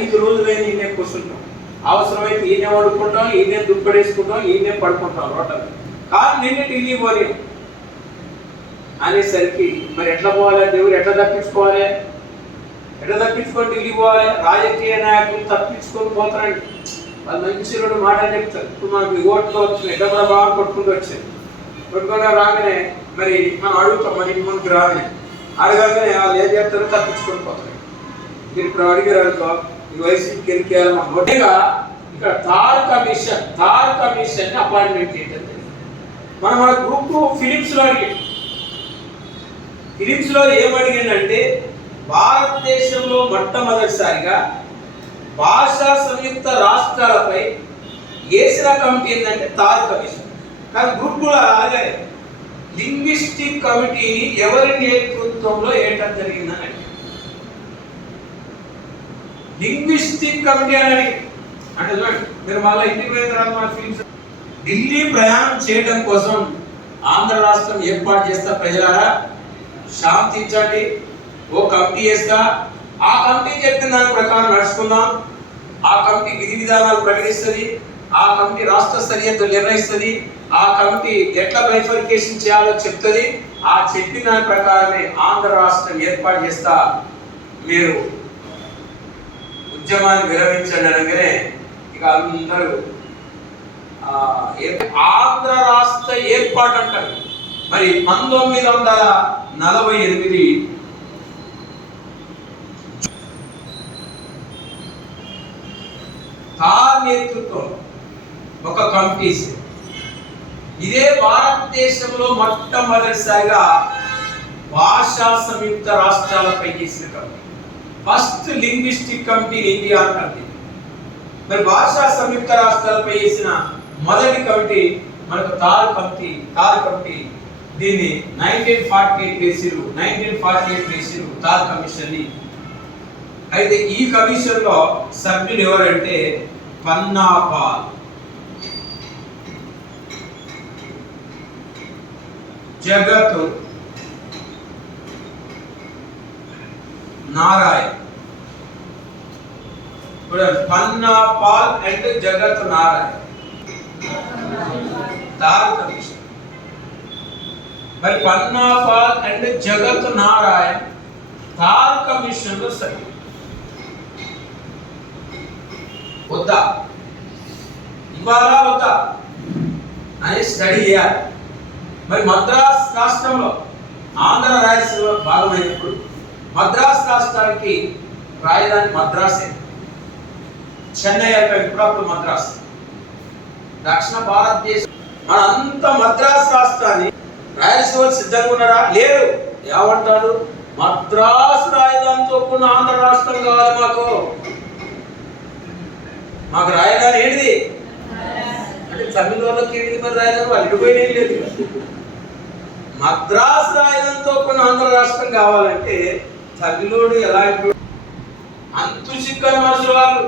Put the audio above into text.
5 రోజులైనా ఈయనే కూర్చుంటాం, అవసరమైతే ఈయనే వండుకుంటాం, ఈయనే దుప్పడేసుకుంటాం, ఈయనే పడుకుంటాం రోడ్ల. కానీ నిన్నే ఢిల్లీ పోలే అనేసరికి మరి ఎట్లా పోవాలి? దేవుడు ఎట్లా తప్పించుకోవాలి? ఎట్లా తప్పించుకొని ఢిల్లీ పోవాలి? రాజకీయ నాయకులు తప్పించుకొని పోతారండి. వాళ్ళు మంచి 2 మాటలు చెప్తారు. ఇప్పుడు మనకు ఓట్లు వచ్చినాయి, ఎట్లా కూడా బాగా కొట్టుకుంటూ వచ్చాయి. కొట్టుకుంటూ రాగానే మరి మనం అడుగుతాం, మరి మనకి రాగానే అడగానే వాళ్ళు ఏం చెప్తారో తప్పించుకొని పోతారు. మీరు ఇప్పుడు అడిగారు అనుకో, ఈ వైసీపీకి గెలికేయాలి మొదటిగా ఇక్కడ థార్ కమిషన్ అపాయింట్మెంట్ ఏంటంటే మన గ్రూప్ ఫిలిమ్స్లో అడిగాడు. ఫిలిమ్స్లో ఏమడిగాడంటే భారతదేశంలో మొట్టమొదటిసారిగా భాషా సంయుక్త రాష్ట్రాలపై వేసిన కమిటీ ఏంటంటే థార్ కమిషన్. కానీ గ్రూపులో అలాగే లింగ్విస్టిక్ కమిటీని ఎవరి నేతృత్వంలో వేయటం జరిగిందని అడిగాడు. లింగ్విస్టిక్ కమిటీ అని అంటే చూడండి, మీరు మళ్ళీ ఇంటికి పోయిన తర్వాత మన ఫిలిమ్స్ ఢిల్లీ ప్రయాణం చేయడం కోసం ఆంధ్ర రాష్ట్రం ఏర్పాటు చేస్తా, ప్రజలారా శాంతించండి, ఓ కమిటీ వేస్తా, ఆ కమిటీ చెప్పిన దాని ప్రకారం నడుచుకుందాం, ఆ కమిటీ విధి విధానాలు ప్రకటిస్తుంది, ఆ కమిటీ రాష్ట్ర సరిహద్దులు నిర్ణయిస్తుంది, ఆ కమిటీ ఎట్లా బైఫర్కేషన్ చేయాలో చెప్తుంది, ఆ చెప్పిన దాని ప్రకారమే ఆంధ్ర రాష్ట్రం ఏర్పాటు చేస్తా, మీరు ఉద్యమాన్ని విరమించండి అనగానే ఇక అందరూ ఆంధ్ర రాష్ట్ర ఏర్పాటు అంటారు. మరి 1948 థార్ నేతృత్వం ఒక కమిటీ, ఇదే భారతదేశంలో మొట్టమొదటిసారిగా భాషా సంయుక్త రాష్ట్రాలపై చేసిన committee. First linguistic committee India అంటుంది. మరి భాషా సంయుక్త రాష్ట్రాలపై చేసిన మొదటి కమిటీ మనకు థార్ కమిటీ. దీన్ని 1948 వేసిరు థార్ కమిషన్ ని. అయితే ఈ కమిషన్ లో సభ్యులు ఎవరంటే పన్నాపాల్, జగత్ నారాయణ్. పన్నాపాల్ అండ్ జగత్ నారాయణ్ థార్ కమిషన్. మరి పన్నాపాల్ అండ్ జగత్ నారాయణ్ థార్ కమిషన్ లో సభ్యులు. వద్దా ఇవాళ వద్దా అని స్టడీ చేయాలి. మరి మద్రాస్ రాష్ట్రంలో ఆంధ్ర రాయలసీమ భాగమైనప్పుడు మద్రాస్ రాష్ట్రానికి రాజధాని మద్రాసే. చెన్నై అంటే ఇప్పుడు మద్రాస్. దక్షిణ భారతదేశం మనంతా మద్రాస్ రాష్ట్రాన్ని రాయలసీమ సిద్ధంగా ఉన్నారా? లేరు. ఏమంటాడు? మద్రాసు రాజధానితో కూడిన ఆంధ్ర రాష్ట్రం కావాలి మాకు రాజధాని ఏంటిది అంటే తమిళలోకి ఏంటిది? మరి రాజధాని వాళ్ళు ఇడిపోయిన లేదు. మద్రాసు రాజధానితో కూడిన ఆంధ్ర రాష్ట్రం కావాలంటే తమిళోడు ఎలా అంతు చిక్కని మనుషులు వాళ్ళు.